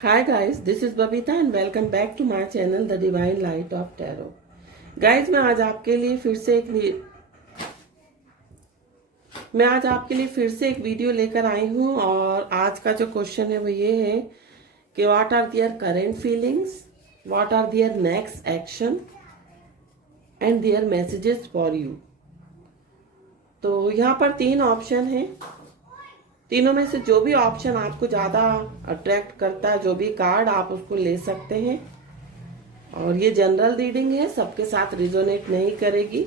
Hi guys, this is Babita and welcome back to my channel The Divine Light of Tarot. Guys, मैं आज आपके लिए फिर से एक वीडियो लेकर आई हूँ और आज का जो क्वेश्चन है वो ये है कि what are their current feelings, what are their next action and their messages for you. तो यहाँ पर 3 ऑप्शन हैं। तीनों में से जो भी ऑप्शन आपको ज़्यादा अट्रैक्ट करता है, जो भी कार्ड आप उसको ले सकते हैं। और ये जनरल रीडिंग है, सबके साथ रिजोनेट नहीं करेगी,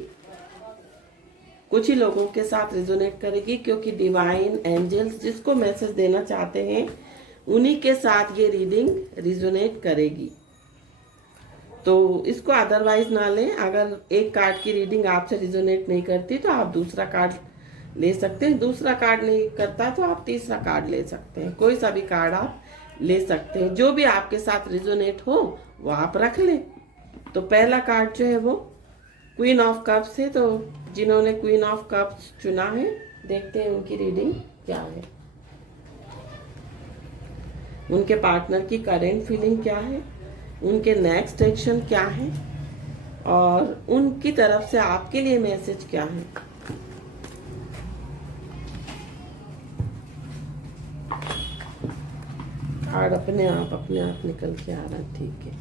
कुछ ही लोगों के साथ रिजोनेट करेगी, क्योंकि डिवाइन एंजल्स जिसको मैसेज देना चाहते हैं उन्हीं के साथ ये रीडिंग रिजोनेट करेगी। तो इसको अदरवाइज ना लें। अगर एक कार्ड की रीडिंग आपसे रिजोनेट नहीं करती तो आप दूसरा कार्ड ले सकते हैं, दूसरा कार्ड नहीं करता तो आप तीसरा कार्ड ले सकते हैं, कोई सा भी कार्ड आप ले सकते हैं, जो भी आपके साथ रिजोनेट हो वो आप रख लें। तो पहला कार्ड जो है वो क्वीन ऑफ कप्स है। तो जिन्होंने क्वीन ऑफ कप्स चुना है, देखते हैं उनकी रीडिंग क्या है, उनके पार्टनर की करेंट फीलिंग क्या है, उनके नेक्स्ट एक्शन क्या है और उनकी तरफ से आपके लिए मैसेज क्या है। कार्ड अपने आप निकल के आ रहा है, ठीक है।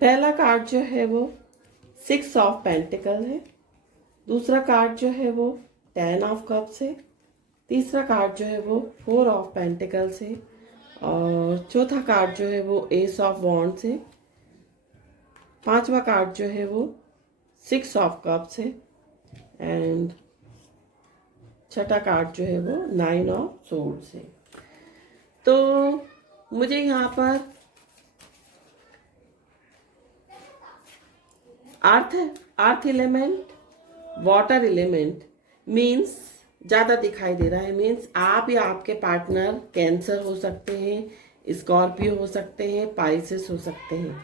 पहला कार्ड जो है वो 6 ऑफ पेंटिकल है, दूसरा कार्ड जो है वो 10 ऑफ कप्स है, तीसरा कार्ड जो है वो 4 ऑफ पेंटिकल्स है और चौथा कार्ड जो है वो एस ऑफ वॉन्ड्स है, पांचवा कार्ड जो है वो 6 ऑफ कप्स है एंड छठा कार्ड जो है वो 9 ऑफ सोर्ड्स है। तो मुझे यहाँ पर earth element, water element means ज़्यादा दिखाई दे रहा है। मीन्स आप या आपके पार्टनर कैंसर हो सकते हैं, स्कॉर्पियो हो सकते हैं, पाइसेस हो सकते हैं,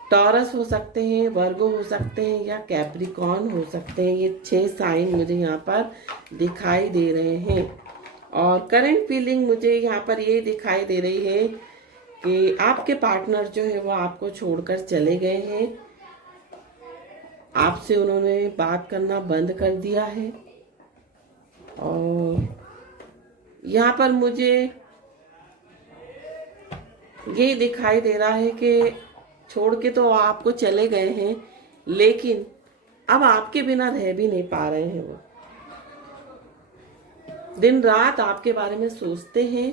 टॉरस हो सकते हैं, वर्गो हो सकते हैं या कैप्रिकॉर्न हो सकते हैं। ये 6 साइन मुझे यहाँ पर दिखाई दे रहे हैं। और करंट फीलिंग मुझे यहाँ पर ये दिखाई दे रही है कि आपके पार्टनर जो है वो आपको छोड़कर चले गए हैं, आपसे उन्होंने बात करना बंद कर दिया है। और यहाँ पर मुझे ये दिखाई दे रहा है कि छोड़ के तो आपको चले गए हैं, लेकिन अब आपके बिना रह भी नहीं पा रहे हैं। वो दिन रात आपके बारे में सोचते हैं,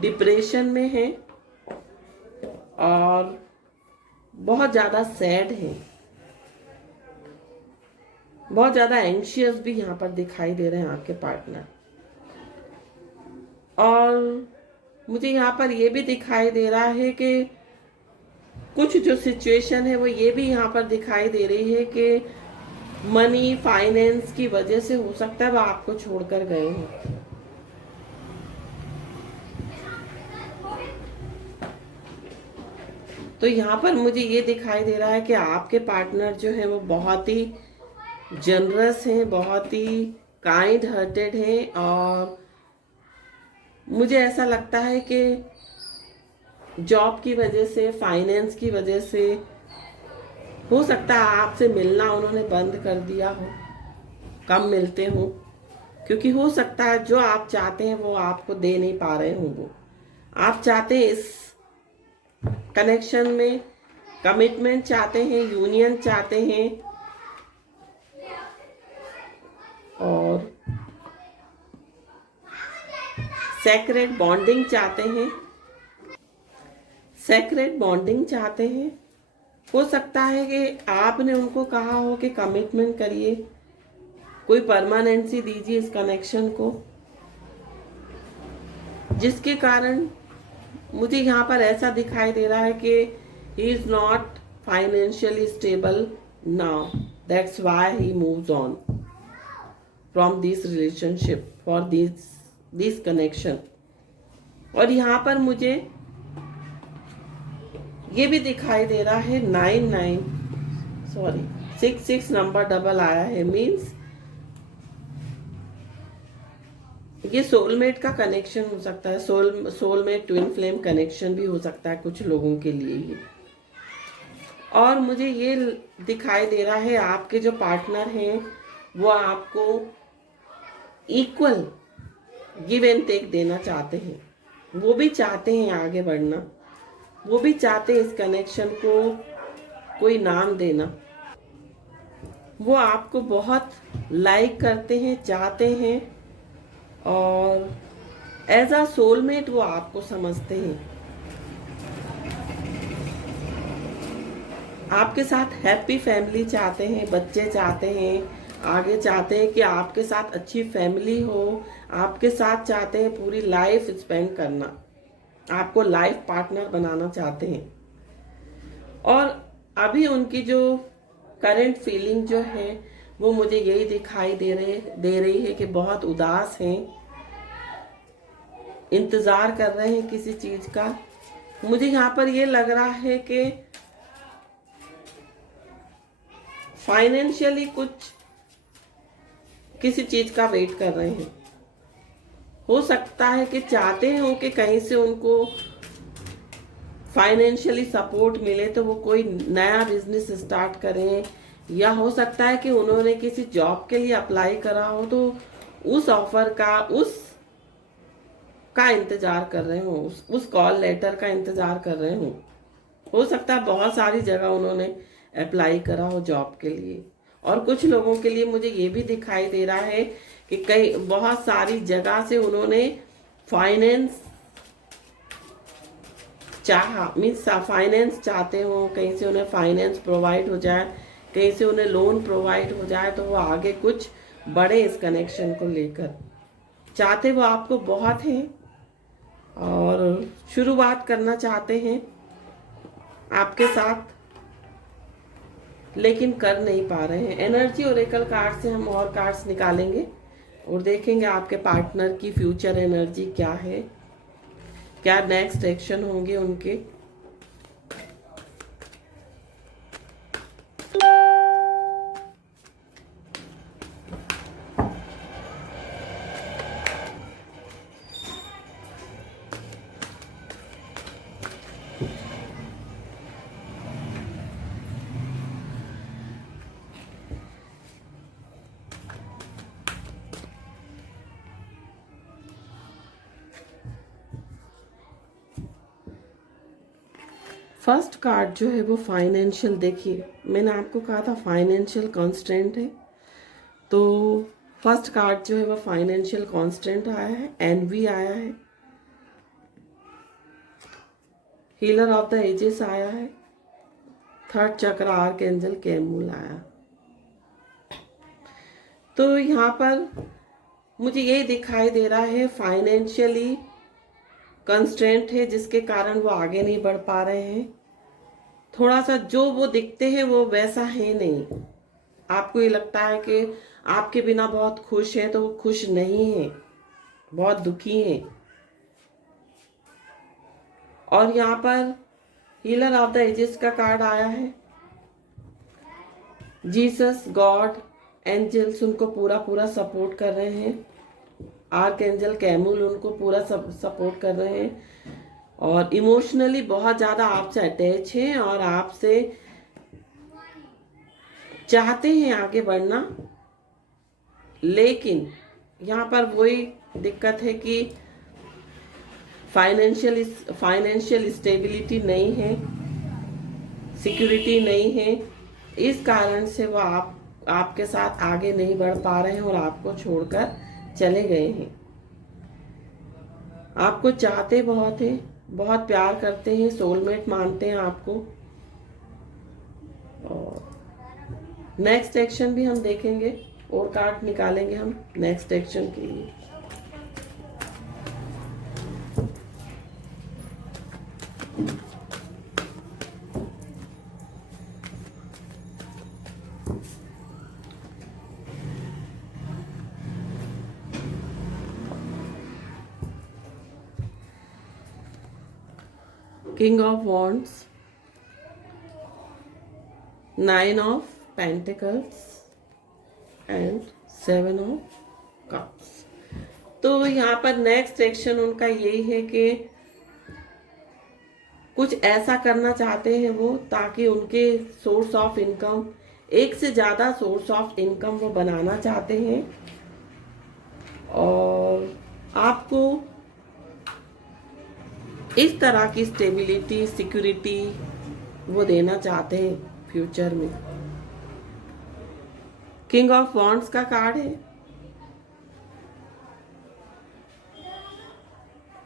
डिप्रेशन में हैं और बहुत ज़्यादा सैड हैं, बहुत ज़्यादा एंशियस भी यहाँ पर दिखाई दे रहे हैं आपके पार्टनर। और मुझे यहाँ पर ये भी दिखाई दे रहा है कि कुछ जो सिचुएशन है वो ये भी यहाँ पर दिखाई दे रही है कि मनी फाइनेंस की वजह से हो सकता है वो आपको छोड़कर गए हैं। तो यहाँ पर मुझे ये दिखाई दे रहा है कि आपके पार्टनर जो है वो बहुत ही जनरस हैं, बहुत ही काइंड हार्टेड हैं और मुझे ऐसा लगता है कि जॉब की वजह से, फाइनेंस की वजह से हो सकता है आपसे मिलना उन्होंने बंद कर दिया हो, कम मिलते हो, क्योंकि हो सकता है जो आप चाहते हैं वो आपको दे नहीं पा रहे हों। वो आप चाहते हैं इस कनेक्शन में कमिटमेंट चाहते हैं, यूनियन चाहते हैं और सेक्रेट बॉन्डिंग चाहते हैं, सेक्रेट बॉन्डिंग चाहते हैं। हो सकता है कि आपने उनको कहा हो कि कमिटमेंट करिए, कोई परमानेंसी दीजिए इस कनेक्शन को, जिसके कारण मुझे यहाँ पर ऐसा दिखाई दे रहा है कि he is not financially stable now. That's why he moves on from this relationship for this connection. और यहाँ पर मुझे ये भी दिखाई दे रहा है 6 नंबर डबल आया है, मीन्स ये सोलमेट का कनेक्शन हो सकता है, सोलमेट ट्विन फ्लेम कनेक्शन भी हो सकता है कुछ लोगों के लिए ही। और मुझे ये दिखाई दे रहा है आपके जो पार्टनर हैं वो आपको इक्वल गिव एंड टेक देना चाहते हैं, वो भी चाहते हैं आगे बढ़ना, वो भी चाहते हैं इस कनेक्शन को कोई नाम देना, वो आपको बहुत लाइक करते हैं, चाहते हैं, और एज अ सोलमेट वो आपको समझते हैं। आपके साथ हैप्पी फैमिली चाहते हैं, बच्चे चाहते हैं, आगे चाहते हैं कि आपके साथ अच्छी फैमिली हो, आपके साथ चाहते हैं पूरी लाइफ स्पेंड करना, आपको लाइफ पार्टनर बनाना चाहते हैं। और अभी उनकी जो करंट फीलिंग जो है वो मुझे यही दिखाई दे रही है कि बहुत उदास हैं, इंतजार कर रहे हैं किसी चीज का। मुझे यहाँ पर ये लग रहा है कि फाइनेंशियली कुछ किसी चीज का वेट कर रहे हैं। हो सकता है कि चाहते हो कि कहीं से उनको फाइनेंशियली सपोर्ट मिले तो वो कोई नया बिजनेस स्टार्ट करें, या हो सकता है कि उन्होंने किसी जॉब के लिए अप्लाई करा हो तो उस ऑफर का इंतजार कर रहे हो, उस कॉल लेटर का इंतजार कर रहे हो सकता है बहुत सारी जगह उन्होंने अप्लाई करा हो जॉब के लिए। और कुछ लोगों के लिए मुझे ये भी दिखाई दे रहा है कि कई बहुत सारी जगह से उन्होंने फाइनेंस फाइनेंस चाहते हो, कहीं से उन्हें फाइनेंस प्रोवाइड हो जाए, कहीं से उन्हें लोन प्रोवाइड हो जाए तो वो आगे कुछ बड़े इस कनेक्शन को लेकर चाहते वो आपको बहुत हैं और शुरुआत करना चाहते हैं आपके साथ, लेकिन कर नहीं पा रहे हैं। एनर्जी ओरेकल कार्ड से हम और कार्ड्स निकालेंगे और देखेंगे आपके पार्टनर की फ्यूचर एनर्जी क्या है, क्या नेक्स्ट एक्शन होंगे उनके। फर्स्ट कार्ड जो है वो फाइनेंशियल, देखिए मैंने आपको कहा था फाइनेंशियल कांस्टेंट है, तो फर्स्ट कार्ड जो है वो फाइनेंशियल कांस्टेंट आया है, एनवी आया है, हीलर ऑफ द एजेस आया है, थर्ड चक्र आर्कएंजल कैमूल आया। तो यहाँ पर मुझे ये दिखाई दे रहा है फाइनेंशियली कंस्ट्रेंट है जिसके कारण वो आगे नहीं बढ़ पा रहे हैं। थोड़ा सा जो वो दिखते हैं वो वैसा है नहीं, आपको ये लगता है कि आपके बिना बहुत खुश हैं तो वो खुश नहीं है, बहुत दुखी हैं। और यहाँ पर हीलर ऑफ द एजेस का कार्ड आया है, जीसस, गॉड, एंजल्स उनको पूरा सपोर्ट कर रहे हैं, आर्कएंजल कैमूल उनको पूरा सपोर्ट कर रहे हैं और इमोशनली बहुत ज़्यादा आपसे अटैच हैं और आपसे चाहते हैं आगे बढ़ना। लेकिन यहाँ पर वही दिक्कत है कि फाइनेंशियल स्टेबिलिटी नहीं है, सिक्योरिटी नहीं है, इस कारण से वो आपके साथ आगे नहीं बढ़ पा रहे हैं और आपको छोड़कर चले गए हैं। आपको चाहते बहुत हैं, बहुत प्यार करते हैं, सोलमेट मानते हैं आपको। और नेक्स्ट एक्शन भी हम देखेंगे और कार्ड निकालेंगे हम नेक्स्ट एक्शन के लिए। King of Wands, Nine of Pentacles and seven of cups. तो यहाँ पर नेक्स्ट एक्शन उनका यही है कि कुछ ऐसा करना चाहते हैं वो, ताकि उनके सोर्स ऑफ इनकम, एक से ज़्यादा सोर्स ऑफ इनकम वो बनाना चाहते हैं और आपको इस तरह की स्टेबिलिटी, सिक्योरिटी वो देना चाहते हैं फ्यूचर में। किंग ऑफ वॉन्ड्स का कार्ड है।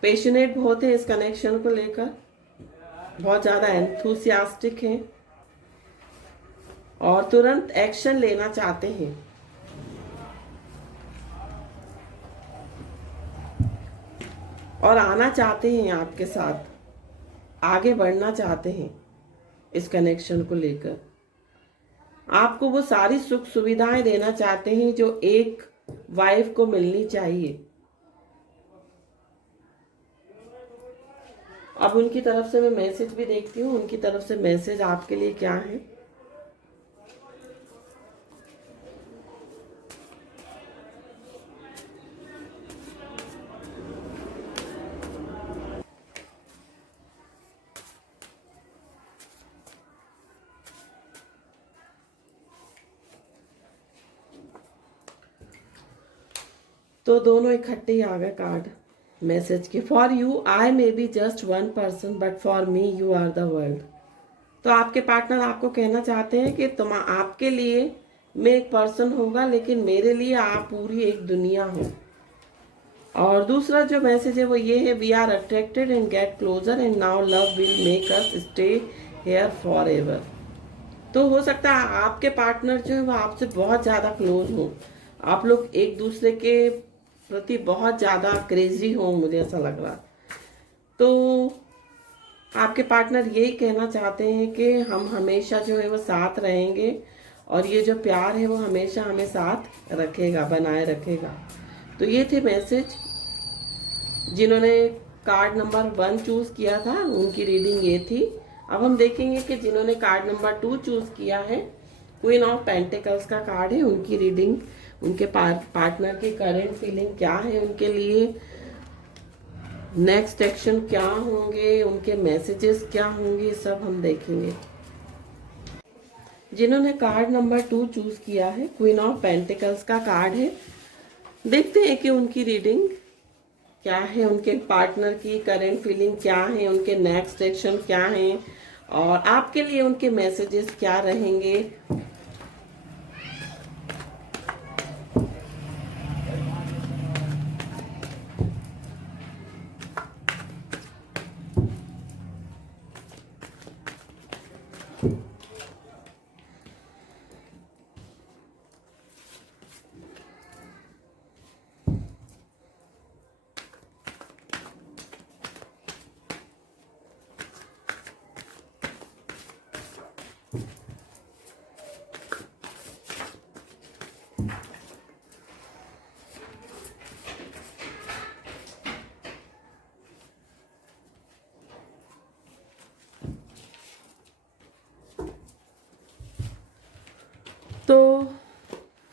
पैशनेट बहुत है इस कनेक्शन को लेकर, बहुत ज़्यादा एंथुसियास्टिक हैं और तुरंत एक्शन लेना चाहते हैं। और आना चाहते हैं आपके साथ, आगे बढ़ना चाहते हैं इस कनेक्शन को लेकर। आपको वो सारी सुख सुविधाएं देना चाहते हैं जो एक वाइफ को मिलनी चाहिए। अब उनकी तरफ से मैं मैसेज भी देखती हूँ, उनकी तरफ से मैसेज आपके लिए क्या है। तो दोनों इकट्ठे ही आ गए कार्ड मैसेज के। For you I may be just one person but for me you are the world. तो आपके पार्टनर आपको कहना चाहते हैं कि तुम, आपके लिए मैं एक पर्सन होगा, लेकिन मेरे लिए आप पूरी एक दुनिया हो। और दूसरा जो मैसेज है वो ये है, we are attracted and get closer and now love will make us stay here forever. तो हो सकता है आपके पार्टनर जो है वो आपसे बहुत ज़्यादा क्लोज हो, आप लोग एक दूसरे के प्रति बहुत ज़्यादा क्रेजी हो, मुझे ऐसा लग रहा। तो आपके पार्टनर यही कहना चाहते हैं कि हम हमेशा जो है वो साथ रहेंगे और ये जो प्यार है वो हमेशा हमें साथ रखेगा, बनाए रखेगा। तो ये थे मैसेज। जिन्होंने कार्ड नंबर 1 चूज़ किया था उनकी रीडिंग ये थी। अब हम देखेंगे कि जिन्होंने कार्ड नंबर 2 चूज़ किया है, क्वीन ऑफ पेंटिकल्स का कार्ड है, उनकी रीडिंग, उनके पार्टनर की करंट फीलिंग क्या है, उनके लिए नेक्स्ट एक्शन क्या होंगे, उनके मैसेजेस क्या होंगे, सब हम देखेंगे। जिन्होंने कार्ड नंबर 2 चूज किया है, क्वीन ऑफ पेंटिकल्स का कार्ड है, देखते हैं कि उनकी रीडिंग क्या है, उनके पार्टनर की करंट फीलिंग क्या है, उनके नेक्स्ट एक्शन क्या है और आपके लिए उनके मैसेजेस क्या रहेंगे। तो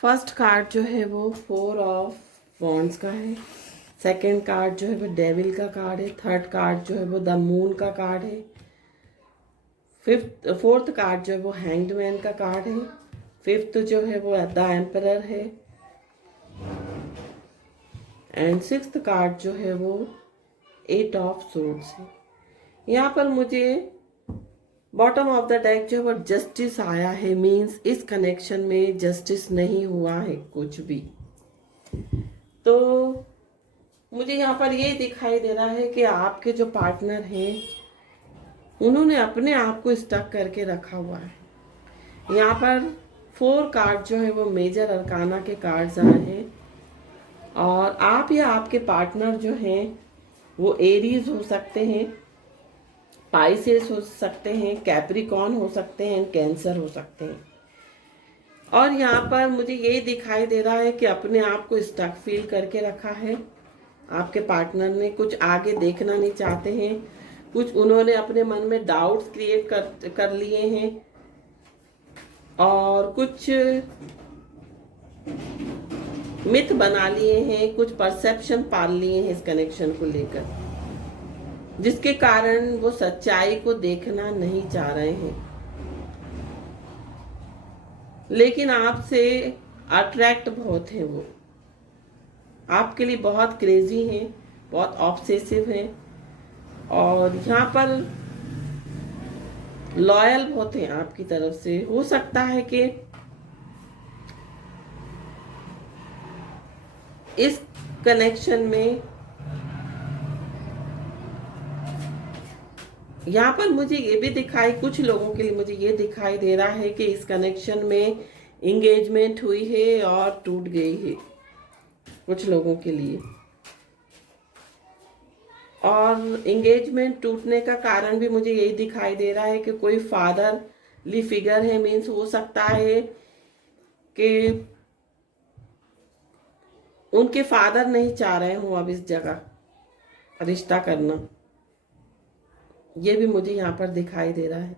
फर्स्ट कार्ड जो है वो 4 ऑफ वॉन्ड्स का है, सेकंड कार्ड जो है वो डेविल का कार्ड है, थर्ड कार्ड जो है वो द मून का कार्ड है, फोर्थ कार्ड जो है वो हैंग्ड मैन का कार्ड है, फिफ्थ जो है वो द एम्परर है एंड सिक्स्थ कार्ड जो है वो 8 ऑफ सोर्ड्स है। यहाँ पर मुझे बॉटम ऑफ द डेक जो है वो जस्टिस आया है, मींस इस कनेक्शन में जस्टिस नहीं हुआ है कुछ भी। तो मुझे यहाँ पर ये दिखाई दे रहा है कि आपके जो पार्टनर हैं उन्होंने अपने आप को स्टक करके रखा हुआ है। यहाँ पर 4 कार्ड जो है वो मेजर अरकाना के कार्ड्स आए हैं और आप या आपके पार्टनर जो हैं वो एरीज हो सकते हैं, पाइसेस हो सकते हैं, कैप्रिकॉर्न हो सकते हैं, कैंसर हो सकते हैं। और यहाँ पर मुझे ये दिखाई दे रहा है कि अपने आप को स्टक फील करके रखा है। आपके पार्टनर ने कुछ आगे देखना नहीं चाहते हैं, कुछ उन्होंने अपने मन में डाउट्स क्रिएट कर लिए हैं और कुछ मिथ बना लिए हैं, कुछ परसेप्शन पाल लिए हैं इस कनेक्शन को लेकर, जिसके कारण वो सच्चाई को देखना नहीं चाह रहे हैं। लेकिन आपसे अट्रैक्ट बहुत हैं, वो आपके लिए बहुत क्रेजी हैं, बहुत ऑब्सेसिव हैं और यहाँ पर लॉयल बहुत हैं आपकी तरफ से। हो सकता है कि इस कनेक्शन में यहाँ पर मुझे ये भी कुछ लोगों के लिए मुझे ये दिखाई दे रहा है कि इस कनेक्शन में इंगेजमेंट हुई है और टूट गई है कुछ लोगों के लिए। और इंगेजमेंट टूटने का कारण भी मुझे यही दिखाई दे रहा है कि कोई फादरली फिगर है। मीन्स हो सकता है कि उनके फादर नहीं चाह रहे हो अब इस जगह रिश्ता करना, ये भी मुझे यहाँ पर दिखाई दे रहा है।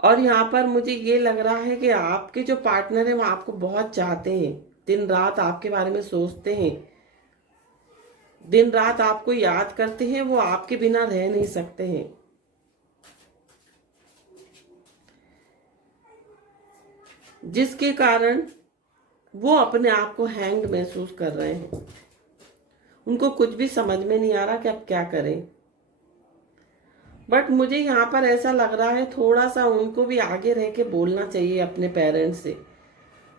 और यहाँ पर मुझे ये लग रहा है कि आपके जो पार्टनर हैं वो आपको बहुत चाहते हैं, दिन रात आपके बारे में सोचते हैं, दिन रात आपको याद करते हैं, वो आपके बिना रह नहीं सकते हैं। जिसके कारण वो अपने आप को हैंग्ड महसूस कर रहे हैं। उनको कुछ भी समझ में नहीं आ रहा कि अब क्या करें। बट मुझे यहाँ पर ऐसा लग रहा है थोड़ा सा उनको भी आगे रह के बोलना चाहिए अपने पेरेंट्स से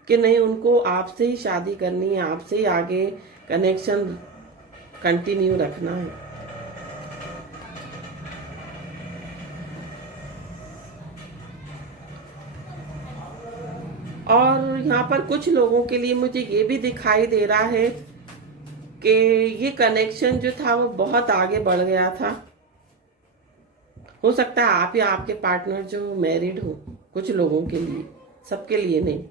कि नहीं, उनको आपसे ही शादी करनी है, आपसे ही आगे कनेक्शन कंटिन्यू रखना है। और यहाँ पर कुछ लोगों के लिए मुझे ये भी दिखाई दे रहा है कि ये कनेक्शन जो था वो बहुत आगे बढ़ गया था। हो सकता है आप या आपके पार्टनर जो मैरिड हो, कुछ लोगों के लिए, सबके लिए नहीं।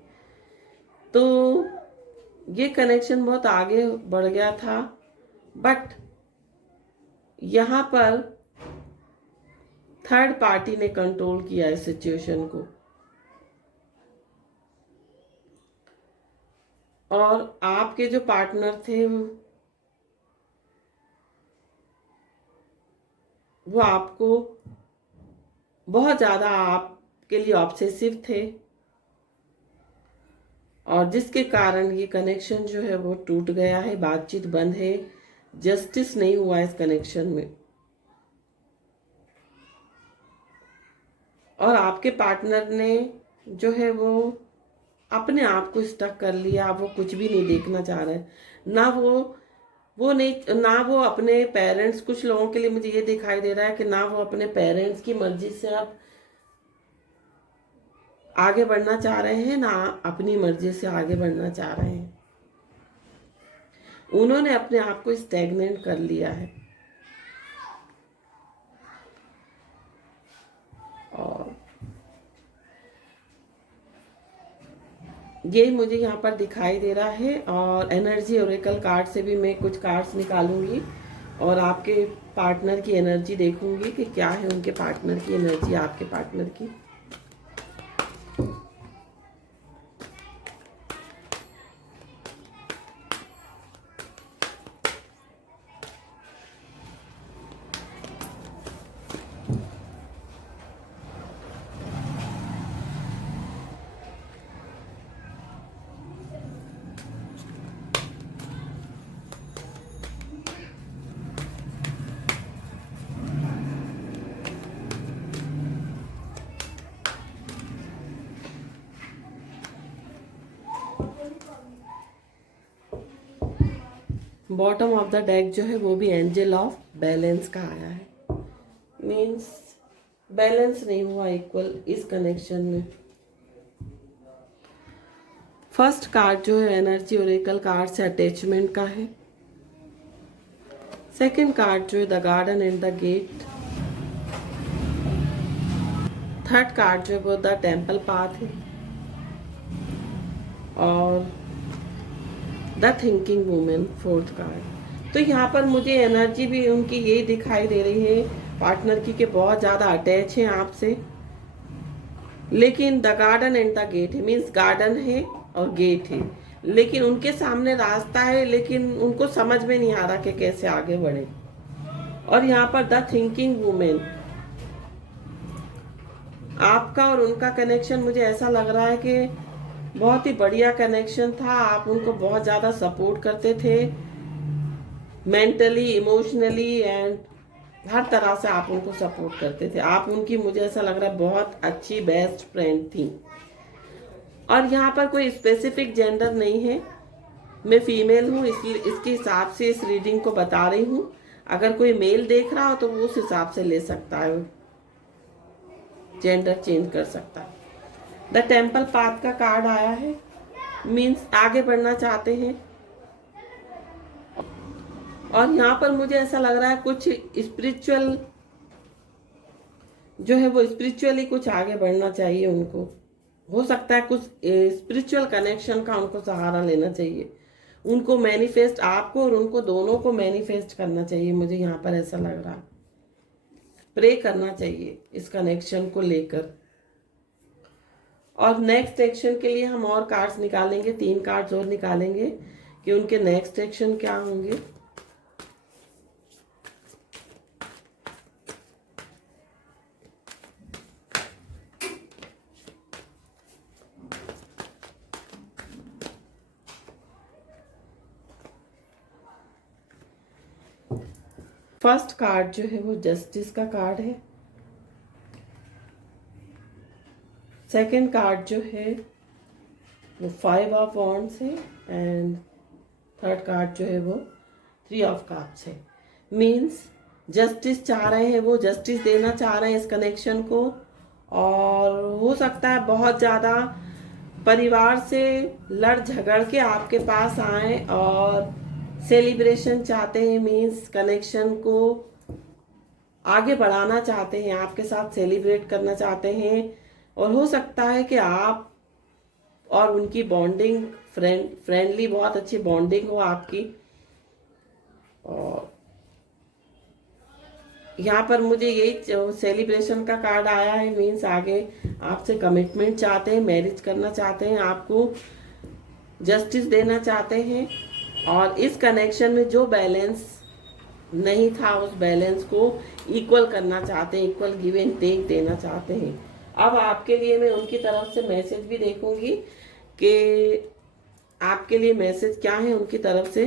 तो ये कनेक्शन बहुत आगे बढ़ गया था, बट यहाँ पर थर्ड पार्टी ने कंट्रोल किया इस सिचुएशन को। और आपके जो पार्टनर थे वो आपको बहुत ज़्यादा आपके लिए ऑब्सेसिव थे और जिसके कारण ये कनेक्शन जो है वो टूट गया है, बातचीत बंद है, जस्टिस नहीं हुआ इस कनेक्शन में। और आपके पार्टनर ने जो है वो अपने आप को स्टक कर लिया, वो कुछ भी नहीं देखना चाह रहे, ना वो नहीं, ना वो अपने पेरेंट्स, कुछ लोगों के लिए मुझे ये दिखाई दे रहा है कि ना वो अपने पेरेंट्स की मर्जी से अब आगे बढ़ना चाह रहे हैं, ना अपनी मर्जी से आगे बढ़ना चाह रहे हैं। उन्होंने अपने आप को स्टैग्नेंट कर लिया है। और यही मुझे यहाँ पर दिखाई दे रहा है। और एनर्जी ओरेकल कार्ड से भी मैं कुछ कार्ड्स निकालूंगी और आपके पार्टनर की एनर्जी देखूंगी कि क्या है उनके पार्टनर की एनर्जी, आपके पार्टनर की। बॉटम ऑफ द डेक जो है वो भी एंजल ऑफ बैलेंस का आया है। मीन्स बैलेंस नहीं हुआ इक्वल इस कनेक्शन में। फर्स्ट कार्ड जो है एनर्जी ओरेकल कार्ड से अटैचमेंट का है। सेकंड कार्ड जो है the garden and the gate. Third card जो है वो द टेम्पल पाथ है। और the thinking women, fourth card. तो यहाँ पर मुझे एनर्जी भी उनकी यही दिखाई दे रही है, पार्टनर की, कि बहुत ज़्यादा अटैच हैं आपसे। लेकिन the garden and the gate है, मीन्स गार्डन है और गेट है, लेकिन उनके सामने रास्ता है, लेकिन उनको समझ में नहीं आ रहा कि कैसे आगे बढ़े। और यहाँ पर द थिंकिंग वुमेन, आपका और उनका कनेक्शन मुझे ऐसा लग रहा है कि बहुत ही बढ़िया कनेक्शन था। आप उनको बहुत ज़्यादा सपोर्ट करते थे, मेंटली, इमोशनली एंड हर तरह से आप उनको सपोर्ट करते थे। आप उनकी, मुझे ऐसा लग रहा है, बहुत अच्छी बेस्ट फ्रेंड थी। और यहाँ पर कोई स्पेसिफिक जेंडर नहीं है, मैं फीमेल हूँ, इसलिए इसके हिसाब से इस रीडिंग को बता रही हूँ। अगर कोई मेल देख रहा हो तो वो उस हिसाब से ले सकता है, जेंडर चेंज कर सकता है। द टेम्पल पाथ का कार्ड आया है, मीन्स आगे बढ़ना चाहते हैं। और यहाँ पर मुझे ऐसा लग रहा है कुछ स्पिरिचुअल जो है वो स्पिरिचुअली कुछ आगे बढ़ना चाहिए उनको। हो सकता है कुछ स्पिरिचुअल कनेक्शन का उनको सहारा लेना चाहिए, उनको मैनिफेस्ट, आपको और उनको दोनों को मैनिफेस्ट करना चाहिए। मुझे यहाँ पर ऐसा लग रहा है प्रे करना चाहिए इस कनेक्शन को लेकर। और नेक्स्ट एक्शन के लिए हम और कार्ड्स निकालेंगे, 3 कार्ड्स और निकालेंगे कि उनके नेक्स्ट एक्शन क्या होंगे। फर्स्ट कार्ड जो है वो जस्टिस का कार्ड है। सेकंड कार्ड जो है वो 5 ऑफ वॉन्ड्स है एंड थर्ड कार्ड जो है वो 3 ऑफ कप्स है। मीन्स जस्टिस चाह रहे हैं, वो जस्टिस देना चाह रहे हैं इस कनेक्शन को। और हो सकता है बहुत ज़्यादा परिवार से लड़ झगड़ के आपके पास आए और सेलिब्रेशन चाहते हैं, मीन्स कनेक्शन को आगे बढ़ाना चाहते हैं, आपके साथ सेलिब्रेट करना चाहते हैं। और हो सकता है कि आप और उनकी बॉन्डिंग फ्रेंडली, बहुत अच्छी बॉन्डिंग हो आपकी। और यहाँ पर मुझे यही सेलिब्रेशन का कार्ड आया है, मीन्स आगे आपसे कमिटमेंट चाहते हैं, मैरिज करना चाहते हैं, आपको जस्टिस देना चाहते हैं। और इस कनेक्शन में जो बैलेंस नहीं था उस बैलेंस को इक्वल करना चाहते हैं, इक्वल गिव एंड टेक देना चाहते हैं। अब आपके लिए मैं उनकी तरफ से मैसेज भी देखूंगी कि आपके लिए मैसेज क्या है उनकी तरफ से।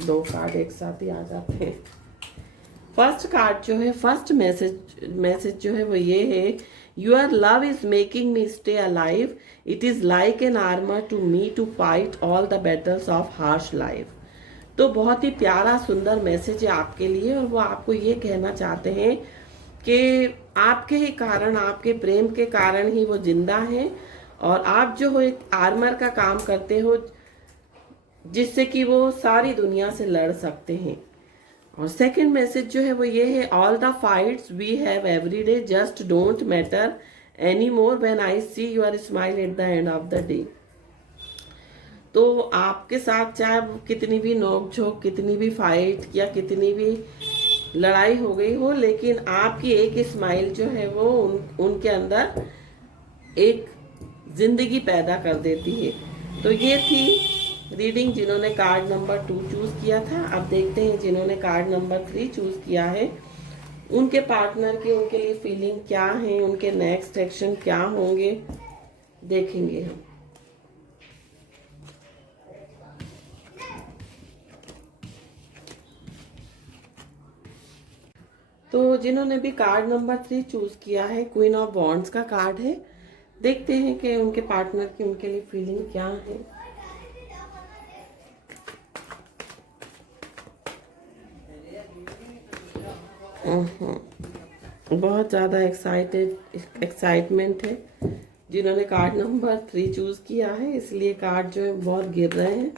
दो कार्ड एक साथ ही आ जाते हैं। फर्स्ट कार्ड जो है, फर्स्ट मैसेज जो है वो ये है, your love is making me stay alive, it is like an armour to me to fight all the battles of harsh life. तो बहुत ही प्यारा सुंदर मैसेज है आपके लिए, और वो आपको ये कहना चाहते हैं कि आपके ही कारण, आपके प्रेम के कारण ही वो जिंदा हैं, और आप जो हो एक आर्मर का काम करते हो जिससे कि वो सारी दुनिया से लड़ सकते हैं। और सेकंड मैसेज जो है वो ये है, all the fights we have every day just don't matter any more when I see your smile at the end of the day. तो आपके साथ चाहे कितनी भी नोकझोंक, कितनी भी फाइट या कितनी भी लड़ाई हो गई हो, लेकिन आपकी एक स्माइल जो है वो उनके अंदर एक जिंदगी पैदा कर देती है। तो ये थी रीडिंग जिन्होंने कार्ड नंबर 2 चूज किया था। अब देखते हैं जिन्होंने कार्ड नंबर 3 चूज किया है, उनके पार्टनर की, उनके लिए फीलिंग क्या है, उनके नेक्स्ट एक्शन क्या होंगे, देखेंगे हम। तो जिन्होंने भी कार्ड नंबर 3 चूज किया है, क्वीन ऑफ वॉन्ड्स का कार्ड है। देखते हैं कि उनके पार्टनर की उनके लिए फीलिंग क्या है। बहुत ज़्यादा एक्साइटमेंट है जिन्होंने कार्ड नंबर 3 चूज किया है, इसलिए कार्ड जो है बहुत गिर रहे हैं।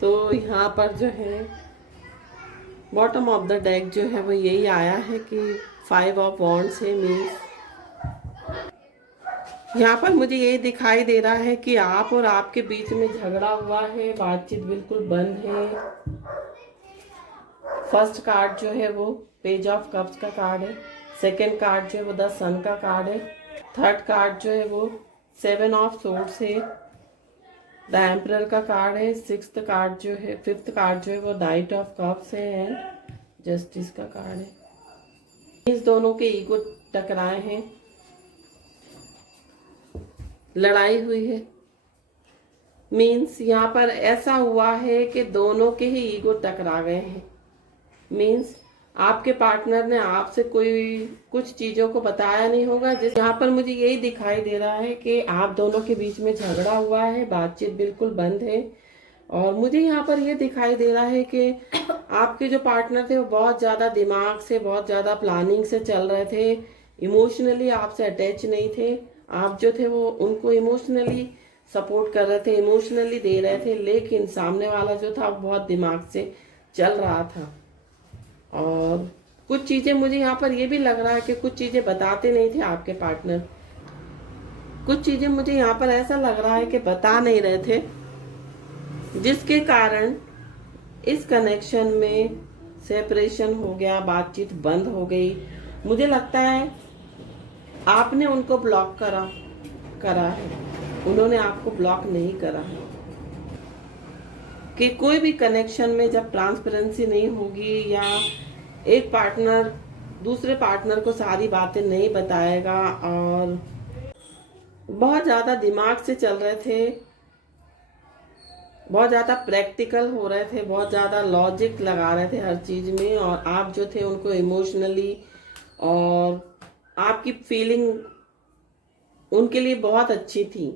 तो यहाँ पर जो है बॉटम ऑफ द डेक जो है वो यही आया है कि 5 ऑफ वॉन्ड्स है। मीन्स यहाँ पर मुझे ये दिखाई दे रहा है कि आप और आपके बीच में झगड़ा हुआ है, बातचीत बिल्कुल बंद है। फर्स्ट कार्ड जो है वो पेज ऑफ कप्स का कार्ड है। सेकंड कार्ड जो है वो द सन का कार्ड है। थर्ड कार्ड जो है वो 7 ऑफ सोर्ड्स है, द एम्परर का कार्ड है। फिफ्थ कार्ड जो है वो नाइट ऑफ कप्स है एंड जस्टिस का कार्ड है। इस दोनों के ईगो टकराए हैं, लड़ाई हुई है। मीन्स यहाँ पर ऐसा हुआ है कि दोनों के ही ईगो टकरा गए हैं। मीन्स आपके पार्टनर ने आपसे कोई कुछ चीजों को बताया नहीं होगा। जिस यहाँ पर मुझे यही दिखाई दे रहा है कि आप दोनों के बीच में झगड़ा हुआ है, बातचीत बिल्कुल बंद है। और मुझे यहाँ पर ये दिखाई दे रहा है कि आपके जो पार्टनर थे वो बहुत ज्यादा दिमाग से, बहुत ज्यादा प्लानिंग से चल रहे थे। इमोशनली आपसे अटैच नहीं थे। आप जो थे वो उनको इमोशनली सपोर्ट कर रहे थे, इमोशनली दे रहे थे, लेकिन सामने वाला जो था वो बहुत दिमाग से चल रहा था। और कुछ चीजें मुझे यहाँ पर ये भी लग रहा है कि कुछ चीजें बताते नहीं थे आपके पार्टनर। कुछ चीजें मुझे यहाँ पर ऐसा लग रहा है कि बता नहीं रहे थे, जिसके कारण इस कनेक्शन में सेपरेशन हो गया, बातचीत बंद हो गई। मुझे लगता है आपने उनको ब्लॉक करा है, उन्होंने आपको ब्लॉक नहीं करा है। कि कोई भी कनेक्शन में जब ट्रांसपेरेंसी नहीं होगी या एक पार्टनर दूसरे पार्टनर को सारी बातें नहीं बताएगा और बहुत ज़्यादा दिमाग से चल रहे थे, बहुत ज़्यादा प्रैक्टिकल हो रहे थे, बहुत ज़्यादा लॉजिक लगा रहे थे हर चीज़ में, और आप जो थे उनको इमोशनली और आपकी फीलिंग उनके लिए बहुत अच्छी थी,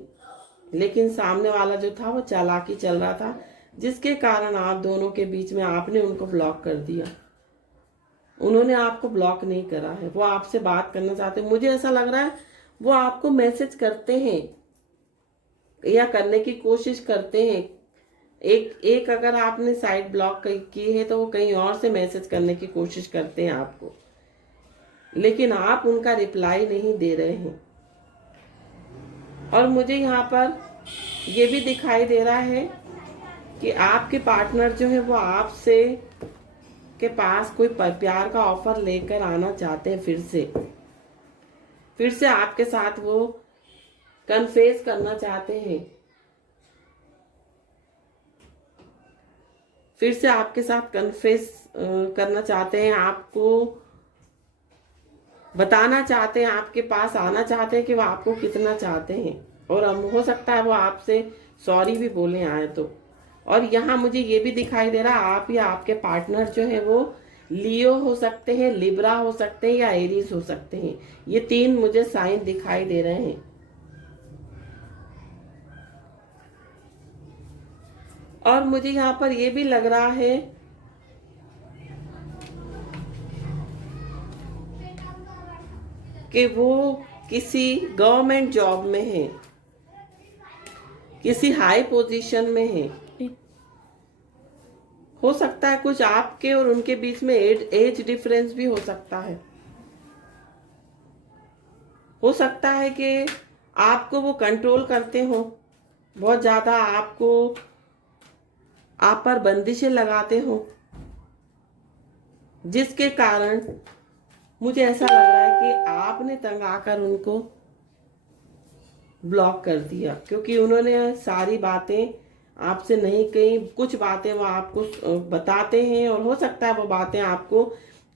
लेकिन सामने वाला जो था वो चालाकी चल रहा था, जिसके कारण आप दोनों के बीच में आपने उनको ब्लॉक कर दिया। उन्होंने आपको ब्लॉक नहीं करा है, वो आपसे बात करना चाहते हैं। मुझे ऐसा लग रहा है वो आपको मैसेज करते हैं या करने की कोशिश करते हैं। एक अगर आपने साइड ब्लॉक की है तो वो कहीं और से मैसेज करने की कोशिश करते हैं आपको, लेकिन आप उनका रिप्लाई नहीं दे रहे हैं। और मुझे यहाँ पर ये भी दिखाई दे रहा है कि आपके पार्टनर जो है वो आपसे के पास कोई प्यार का ऑफर लेकर आना चाहते हैं। फिर से आपके साथ वो कन्फेस करना चाहते हैं, फिर से आपके साथ कन्फेस करना चाहते हैं, आपको बताना चाहते हैं, आपके पास आना चाहते हैं कि वो आपको कितना चाहते हैं। और हो सकता है वो आपसे सॉरी भी बोले आए तो। और यहाँ मुझे ये भी दिखाई दे रहा है आप या आपके पार्टनर जो है वो लियो हो सकते हैं, लिब्रा हो सकते हैं या एरीज हो सकते हैं। ये 3 मुझे साइन दिखाई दे रहे हैं। और मुझे यहाँ पर ये भी लग रहा है कि वो किसी गवर्नमेंट जॉब में है, किसी हाई पोजीशन में है। हो सकता है कुछ आपके और उनके बीच में एज डिफरेंस भी हो सकता है। हो सकता है कि आपको वो कंट्रोल करते हो, बहुत ज्यादा आपको आप पर बंदिशें लगाते हो, जिसके कारण मुझे ऐसा लग रहा है कि आपने तंग आकर उनको ब्लॉक कर दिया, क्योंकि उन्होंने सारी बातें आपसे नहीं कही। कुछ बातें वो आपको बताते हैं और हो सकता है वो बातें आपको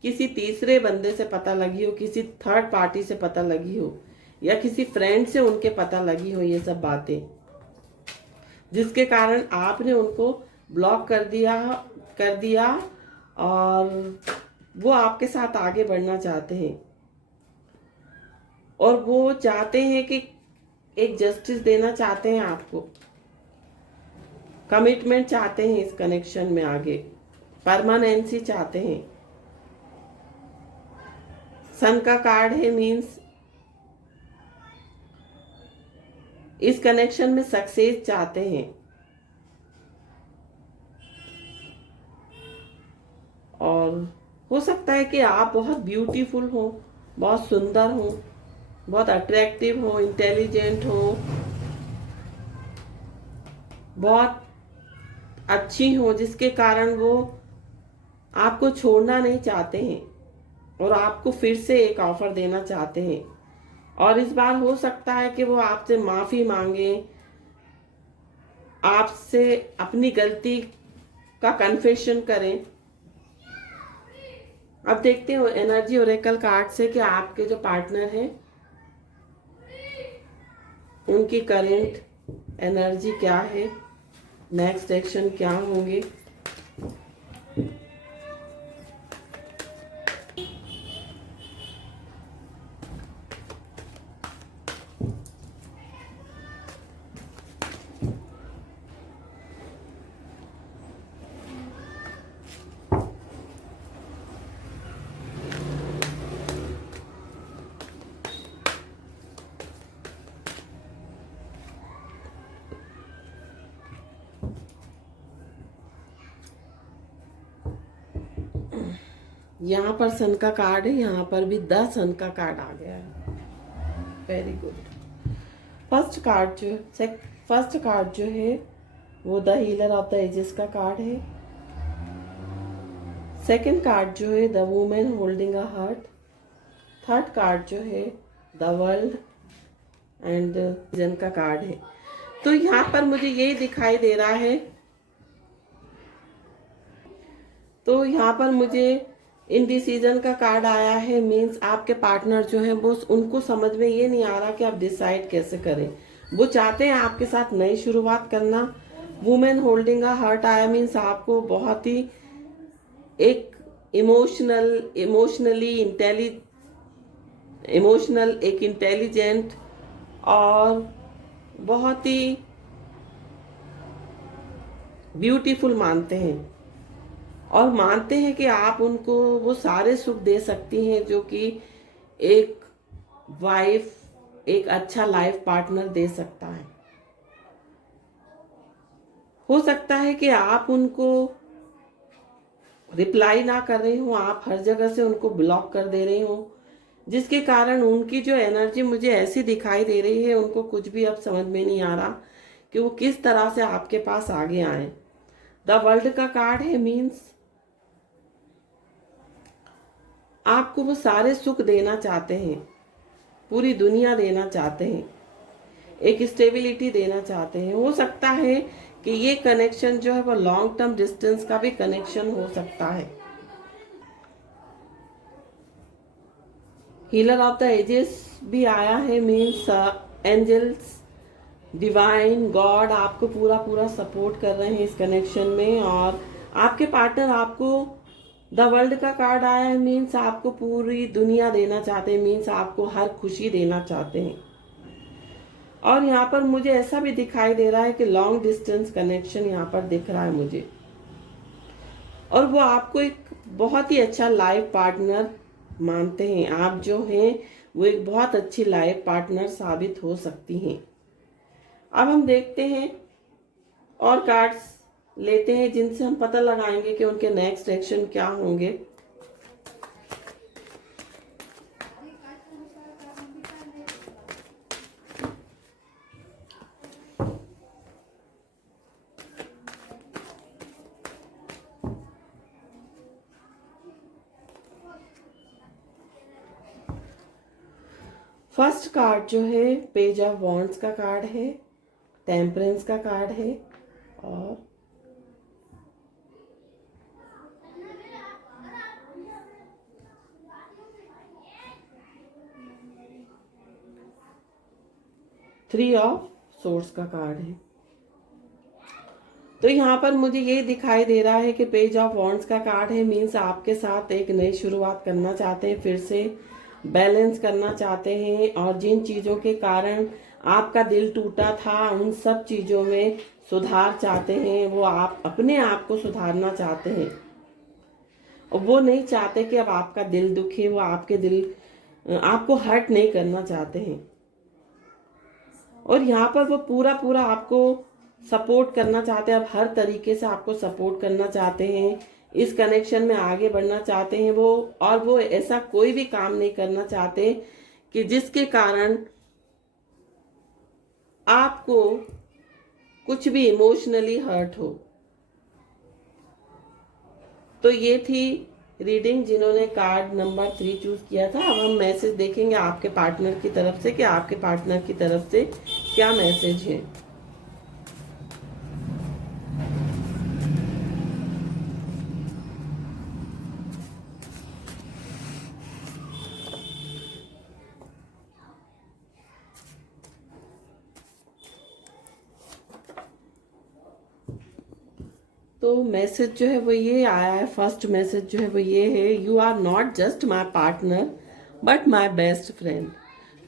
किसी तीसरे बंदे से पता लगी हो, किसी थर्ड पार्टी से पता लगी हो, या किसी फ्रेंड से उनके पता लगी हो ये सब बातें, जिसके कारण आपने उनको ब्लॉक कर दिया और वो आपके साथ आगे बढ़ना चाहते हैं। और वो चाहते हैं कि एक जस्टिस देना चाहते हैं आपको, कमिटमेंट चाहते हैं इस कनेक्शन में, आगे परमानेंसी चाहते हैं। सन का कार्ड है, मीन्स इस कनेक्शन में सक्सेस चाहते हैं। और हो सकता है कि आप बहुत ब्यूटीफुल हो, बहुत सुंदर हो, बहुत अट्रैक्टिव हो, इंटेलिजेंट हो, बहुत अच्छी हो, जिसके कारण वो आपको छोड़ना नहीं चाहते हैं और आपको फिर से एक ऑफर देना चाहते हैं। और इस बार हो सकता है कि वो आपसे माफी मांगे, आपसे अपनी गलती का कन्फेशन करें। अब देखते हो एनर्जी ओरेकल कार्ड से कि आपके जो पार्टनर हैं उनकी करंट एनर्जी क्या है, नेक्स्ट एक्शन क्या होंगे। यहाँ पर सन का कार्ड है, यहाँ पर भी द सन का कार्ड आ गया है। Very good. फर्स्ट कार्ड जो है वो the healer of the ages का कार्ड है। सेकंड कार्ड जो है the women holding a heart. Third card जो है द वर्ल्ड एंड विजन का कार्ड है। तो यहाँ पर मुझे यही दिखाई दे रहा है, तो यहाँ पर मुझे इनडिसीजन का कार्ड आया है। मीन्स आपके पार्टनर जो है वो, उनको समझ में ये नहीं आ रहा कि आप डिसाइड कैसे करें। वो चाहते हैं आपके साथ नई शुरुआत करना। वुमेन होल्डिंग अ हार्ट आया, मीन्स आपको बहुत ही एक एक इंटेलिजेंट और बहुत ही ब्यूटीफुल मानते हैं, और मानते हैं कि आप उनको वो सारे सुख दे सकती हैं जो कि एक वाइफ, एक अच्छा लाइफ पार्टनर दे सकता है। हो सकता है कि आप उनको रिप्लाई ना कर रहे हो, आप हर जगह से उनको ब्लॉक कर दे रहे हो, जिसके कारण उनकी जो एनर्जी मुझे ऐसी दिखाई दे रही है, उनको कुछ भी अब समझ में नहीं आ रहा कि वो किस तरह से आपके पास आगे आए। द वर्ल्ड का कार्ड है, मीन्स आपको वो सारे सुख देना चाहते हैं, पूरी दुनिया देना चाहते हैं, एक स्टेबिलिटी देना चाहते हैं। हो सकता है कि ये कनेक्शन जो है वो लॉन्ग टर्म डिस्टेंस का भी कनेक्शन हो सकता है। हीलर ऑफ द एजेस भी आया है, मीन्स एंजल्स, डिवाइन गॉड आपको पूरा पूरा सपोर्ट कर रहे हैं इस कनेक्शन में। और आपके पार्टनर आपको, द वर्ल्ड का कार्ड आया है, मीन्स आपको पूरी दुनिया देना चाहते हैं, मीन्स आपको हर खुशी देना चाहते हैं। और यहाँ पर मुझे ऐसा भी दिखाई दे रहा है कि लॉन्ग डिस्टेंस कनेक्शन यहाँ पर दिख रहा है मुझे, और वो आपको एक बहुत ही अच्छा लाइफ पार्टनर मानते हैं। आप जो हैं वो एक बहुत अच्छी लाइफ पार्टनर साबित हो सकती हैं। अब हम देखते हैं और कार्ड्स लेते हैं जिनसे हम पता लगाएंगे कि उनके नेक्स्ट एक्शन क्या होंगे। फर्स्ट कार्ड जो है पेज ऑफ वॉन्ड्स का कार्ड है, टेम्परेंस का कार्ड है, और थ्री ऑफ सोर्स का कार्ड है। तो यहाँ पर मुझे ये दिखाई दे रहा है कि पेज ऑफ वॉन्ड्स का कार्ड है, मीन्स आपके साथ एक नई शुरुआत करना चाहते हैं, फिर से बैलेंस करना चाहते हैं, और जिन चीज़ों के कारण आपका दिल टूटा था उन सब चीज़ों में सुधार चाहते हैं। वो आप अपने आप को सुधारना चाहते हैं, और वो नहीं चाहते कि अब आपका दिल दुखे, वो आपको हर्ट नहीं करना चाहते हैं। और यहाँ पर वो पूरा पूरा आपको सपोर्ट करना चाहते हैं, अब हर तरीके से आपको सपोर्ट करना चाहते हैं, इस कनेक्शन में आगे बढ़ना चाहते हैं वो, और वो ऐसा कोई भी काम नहीं करना चाहते कि जिसके कारण आपको कुछ भी इमोशनली हर्ट हो। तो ये थी रीडिंग जिन्होंने कार्ड नंबर 3 चूज किया था। अब हम मैसेज देखेंगे आपके पार्टनर की तरफ से कि आपके पार्टनर की तरफ से क्या मैसेज है। तो मैसेज जो है वो ये आया है, फर्स्ट मैसेज जो है वो ये है, you are not just my partner but my best friend.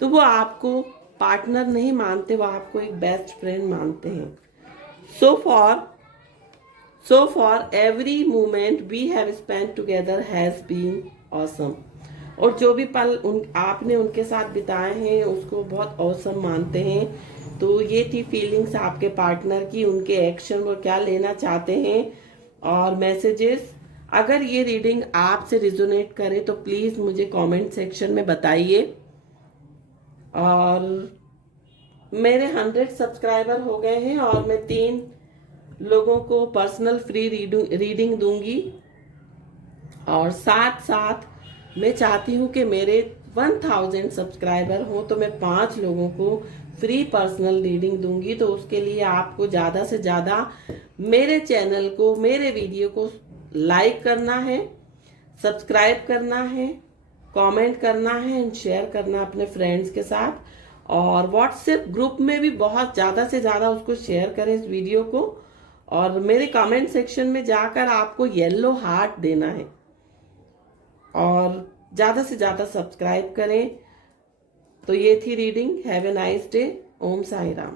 तो वो आपको पार्टनर नहीं मानते, वो आपको एक बेस्ट फ्रेंड मानते हैं। So for every moment we have spent together has been awesome. और जो भी पल आपने उनके साथ बिताए हैं उसको बहुत ऑसम मानते हैं। तो ये थी फीलिंग्स आपके पार्टनर की, उनके एक्शन, वो क्या लेना चाहते हैं और मैसेजेस। अगर ये रीडिंग आपसे रिजोनेट करे तो प्लीज मुझे कमेंट सेक्शन में बताइए। और मेरे 100 सब्सक्राइबर हो गए हैं और मैं 3 लोगों को पर्सनल फ्री रीडिंग दूंगी। और साथ साथ मैं चाहती हूँ कि मेरे 1000 सब्सक्राइबर हो तो मैं 5 लोगों को फ्री पर्सनल रीडिंग दूंगी। तो उसके लिए आपको ज़्यादा से ज़्यादा मेरे चैनल को, मेरे वीडियो को लाइक करना है, सब्सक्राइब करना है, कमेंट करना है एंड शेयर करना अपने फ्रेंड्स के साथ। और व्हाट्सएप ग्रुप में भी बहुत ज़्यादा से ज़्यादा उसको शेयर करें इस वीडियो को। और मेरे कमेंट सेक्शन में जाकर आपको येलो हार्ट देना है और ज़्यादा से ज़्यादा सब्सक्राइब करें। तो ये थी reading. Have a nice day. Om Sai Ram.